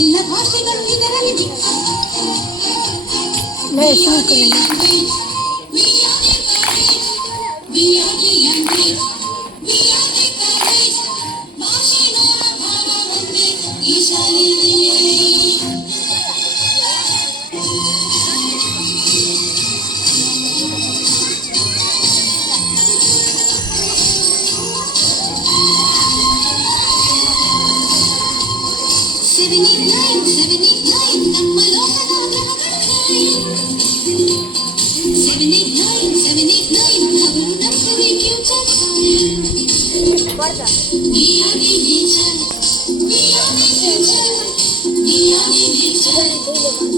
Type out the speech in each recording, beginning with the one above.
ಎಲ್ಲ ಭಾಷೆಗಳು ಇದರಲ್ಲಿ ಈ ಶಾಲೆಯಲ್ಲಿ ನಮ್ಮ ಲೋಕದ ಗ್ರಹಗಳು 789 ಅವರು ನಮ್ಮವೇ future We are the nature, we are the future, we are the nature,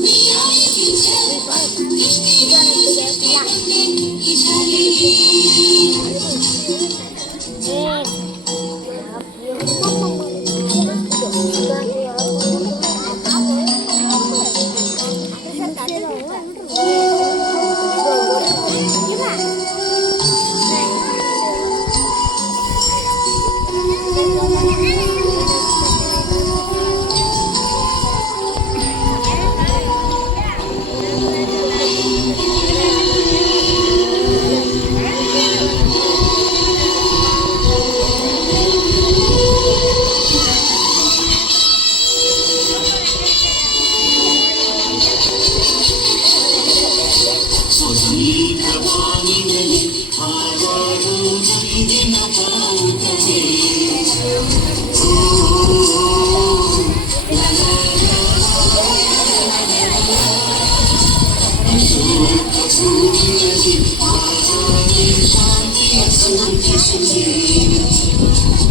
we are the future. ಈ ಶಾಲೆಯಲ್ಲಿ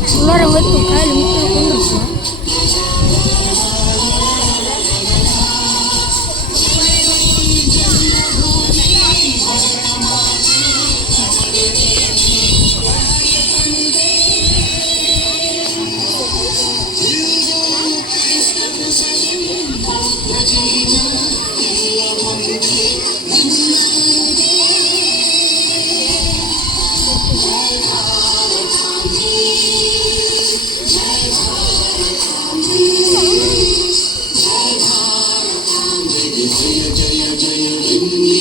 Sekarang betul kali mungkin Jaya Jaya Jaya Hindi.